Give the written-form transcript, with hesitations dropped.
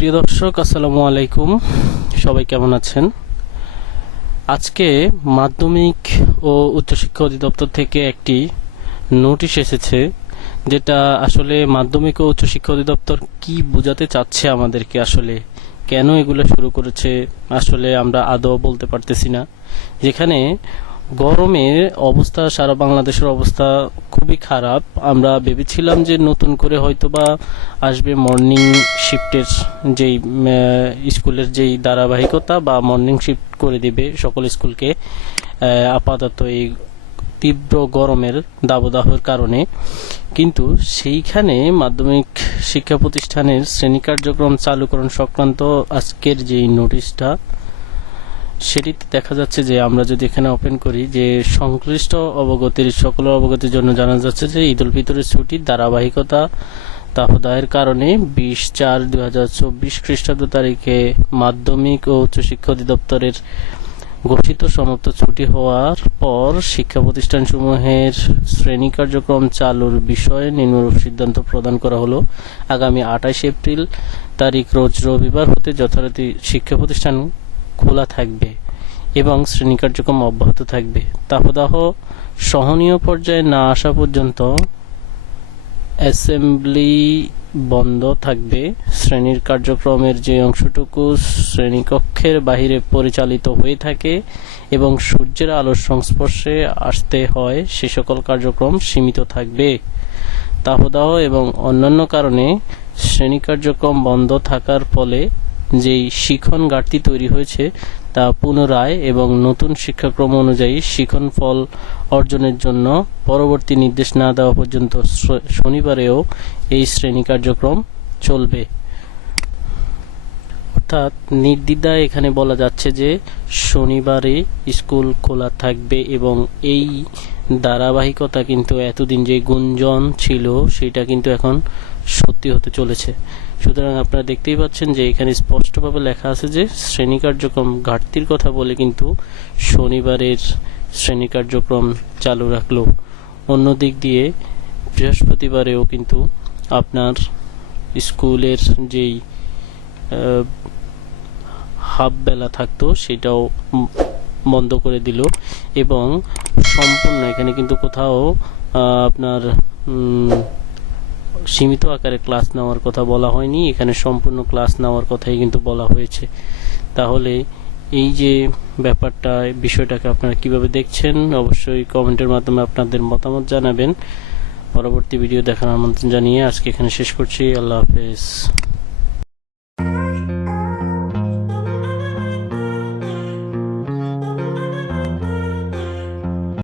প্রিয় দর্শক, আসসালামু আলাইকুম। সবাই কেমন আছেন? আজকে মাধ্যমিক ও উচ্চশিক্ষা অধিদপ্তর থেকে একটি নোটিশ এসেছে, যেটা আসলে মাধ্যমিক ও উচ্চশিক্ষা অধিদপ্তর কি বোঝাতে চাচ্ছে আমাদেরকে, আসলে কেন এগুলো শুরু করেছে আসলে আমরা আদৌ বলতে পারতেছি না। যেখানে গরমের অবস্থা, সারা বাংলাদেশের অবস্থা খুবই খারাপ। আমরা ভেবেছিলাম যে নতুন করে হয়তোবা আসবে মর্নিং শিফটের যেই স্কুলের যেই ধারাবাহিকতা বা মর্নিং শিফট করে দিবে সকল স্কুলকে, আপাতত এই তীব্র গরমের দাবদাহের কারণে। কিন্তু সেইখানে মাধ্যমিক শিক্ষা প্রতিষ্ঠানের শ্রেণী কার্যক্রম চালুকরণ সংক্রান্ত আজকের যেই নোটিশটা, সেটিতে দেখা যাচ্ছে যে আমরা যদি এখানে ওপেন করি, যে সংশ্লিষ্ট সকলের অবগতির জন্য জানা যাচ্ছে যে ঈদ উল ফিতরের ছুটির ধারাবাহিকতা দাবদাহের কারণে 20/4/2024 খ্রিস্টাব্দ তারিখে মাধ্যমিক ও উচ্চশিক্ষা অধিদপ্তরের ঘোষিত সমাপ্ত ছুটি হওয়ার পর শিক্ষা প্রতিষ্ঠানসমূহের শ্রেণী কার্যক্রম চালুর বিষয়ে নিম্নরূপ সিদ্ধান্ত প্রদান করা হলো। আগামী 28 এপ্রিল তারিখ রোজ রবিবার হতে যথারীতি শিক্ষা প্রতিষ্ঠান খোলা থাকবে এবং শ্রেণী কার্যক্রম অব্যাহত থাকবে। দাবদাহ সহনীয় পর্যায়ে না আসা পর্যন্ত অ্যাসেম্বলি বন্ধ থাকবে। শ্রেণীর কার্যক্রমের যে অংশটুকু শ্রেণীকক্ষের বাহিরে পরিচালিত হয়ে থাকে এবং সূর্যের আলোর সংস্পর্শে আসতে হয়, সে সকল কার্যক্রম সীমিত থাকবে। দাবদাহ এবং অন্যান্য কারণে শ্রেণী কার্যক্রম বন্ধ থাকার ফলে যেই শিখন ঘাটতি তৈরি হয়েছে, তা পুনরায় এবং নতুন শিক্ষাক্রম অনুযায়ী শিখন ফল অর্জনের জন্য পরবর্তী নির্দেশ না দেওয়া পর্যন্ত শনিবারেও এই শ্রেণী কার্যক্রম চলবে। অর্থাৎ নির্দ্বিধায় এখানে বলা যাচ্ছে যে শনিবারে স্কুল খোলা থাকবে এবং এই ধারাবাহিকতা কিন্তু এতদিন যে গুঞ্জন ছিল সেটা কিন্তু এখন সত্যি হতে চলেছে। সুতরাং আপনারা দেখতেই পাচ্ছেন যে এখানে স্পষ্টভাবে লেখা আছে যে শ্রেণী কার্যক্রম ঘাটতির কথা বলে কিন্তু শনিবারের শ্রেণী কার্যক্রম চালু রাখলো। অন্যদিক দিয়ে বৃহস্পতিবারেও কিন্তু আপনার স্কুলের যেই হাফ বেলা থাকতো সেটাও বন্ধ করে দিল এবং সম্পূর্ণ এখানে কিন্তু কোথাও আপনার সীমিত আকারে ক্লাস নেওয়ার কথা বলা হয়নি, এখানে সম্পূর্ণ ক্লাস নেওয়ার কথাই কিন্তু বলা হয়েছে। তাহলে এই যে ব্যাপারটা, বিষয়টাকে আপনারা কিভাবে দেখছেন অবশ্যই কমেন্টের মাধ্যমে আপনাদের মতামত জানাবেন। পরবর্তী ভিডিও দেখার আমন্ত্রণ জানিয়ে আজকে এখানে শেষ করছি। আল্লাহ হাফেজ।